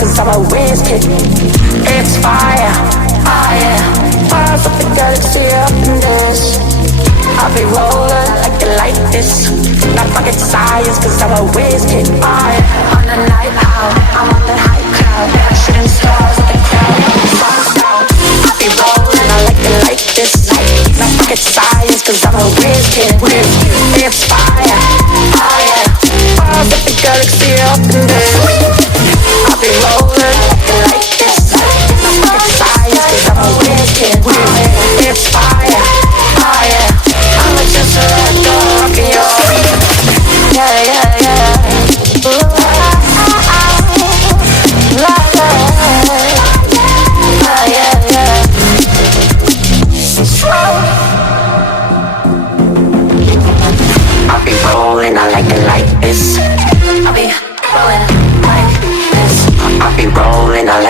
cause I'm a whiz kid. It's fire, fire. Fires up the galaxy up in this. I'll be rolling like you like this. Not fucking science cause I'm a whiz kid. Fire on the night out, I'm on the high cloud. Shooting stars at the crowd, sun's out. I'll be rolling, I like you like this. Not fucking science cause I'm a whiz kid. It's fire, fire. Fires up the galaxy up in this. I'll be rolling like you like this. Not fucking science cause I'm a whiz kid. It's fire, fire. I'm a just